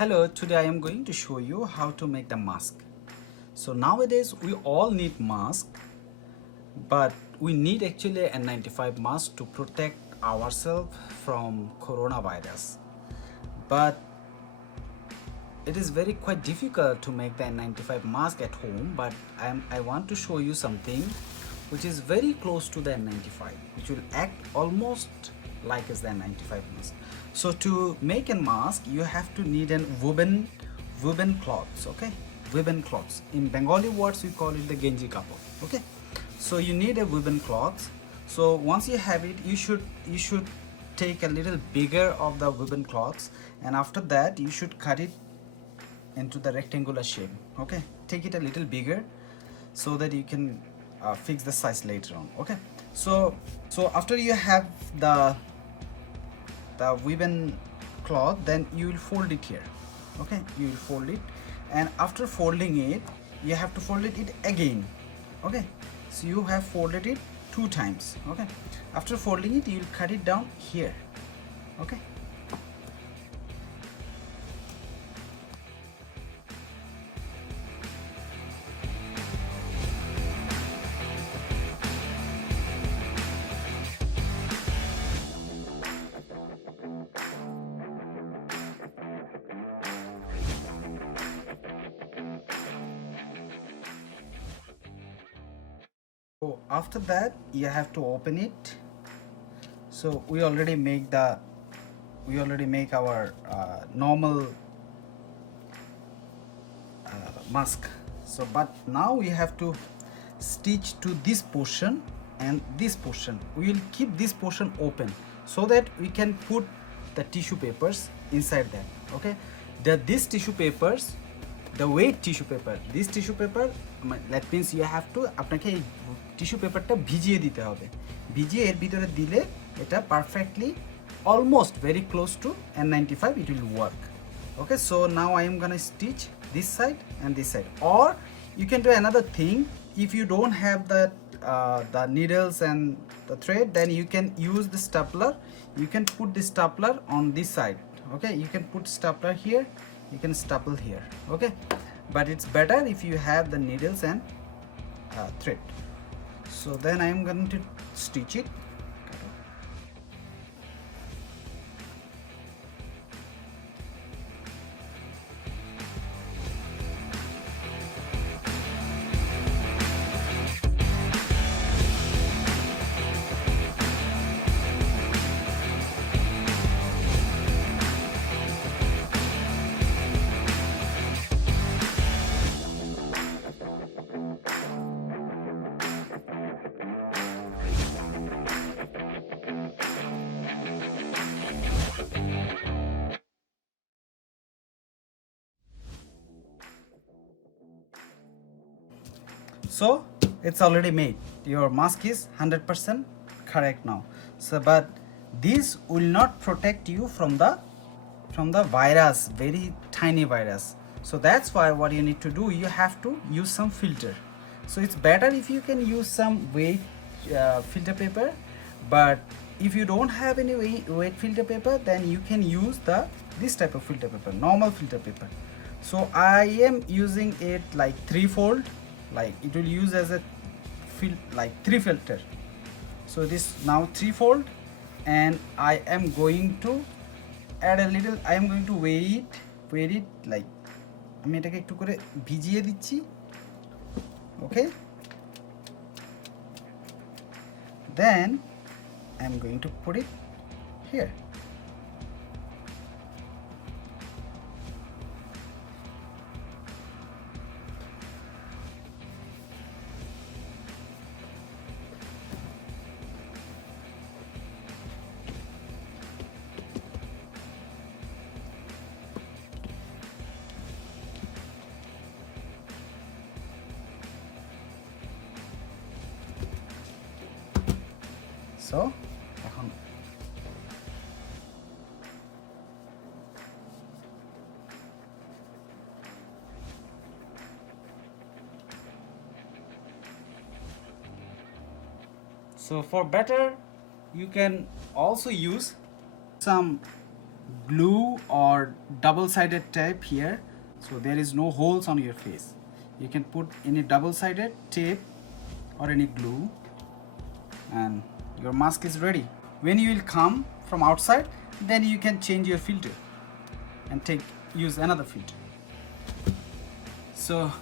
Hello, today I am going to show you how to make the mask. So nowadays we all need mask, but we need actually a N95 mask to protect ourselves from coronavirus. But it is very quite difficult to make the N95 mask at home, but I want to show you something which is very close to the N95, which will act almost like as the N95 mask. So to make a mask, you have to need an woven cloths, okay? Woven cloths. In Bengali words, we call it the genji kapor, okay? So you need a woven cloth. So once you have it, you should take a little bigger of the woven cloths, and after that you should cut it into the rectangular shape. Okay, take it a little bigger so that you can fix the size later on. Okay, so after you have the woven cloth, then you will fold it here. Okay, you will fold it, and after folding it, you have to fold it again. Okay, so you have folded it 2 times. Okay, after folding it, you will cut it down here. Okay, so after that you have to open it. So we already make our normal mask. So but now we have to stitch to this portion and this portion. We will keep this portion open so that we can put the tissue papers inside them. Okay, this tissue papers, the weight tissue paper, this tissue paper, that means you have to আপনাকে এই tissue পেপারটা ভিজিয়ে দিতে হবে। ভিজিয়ে এর ভিতরে দিলে এটা perfectly almost very close to N95 it will work. Okay, so now I am gonna stitch this side and this side, or you can do another thing. If you don't have the needles and the thread, then you can use the stapler. You can put the stapler on this side. Okay, you can put stapler here, you can staple here. Okay, but it's better if you have the needles and thread. So then I am going to stitch it. So it's already made. Your mask is 100% correct now. So but this will not protect you from the virus, very tiny virus. So that's why what you need to do, you have to use some filter. So it's better if you can use some weight filter paper, but if you don't have any weight filter paper, then you can use this type of filter paper, normal filter paper. So I am using it like 3-fold, like it will use as a like 3 filter. So this now 3-fold, and I am going to add a little, I am going to weigh it like আমি এটাকে একটু করে ভিজিয়ে দিচ্ছি। Okay, then I am going to put it here. So এখন so for better, you can also use some glue or double-sided tape here, so there is no holes on your face. You can put any double-sided tape or any glue and your mask is ready. When you will come from outside, then you can change your filter and use another filter. So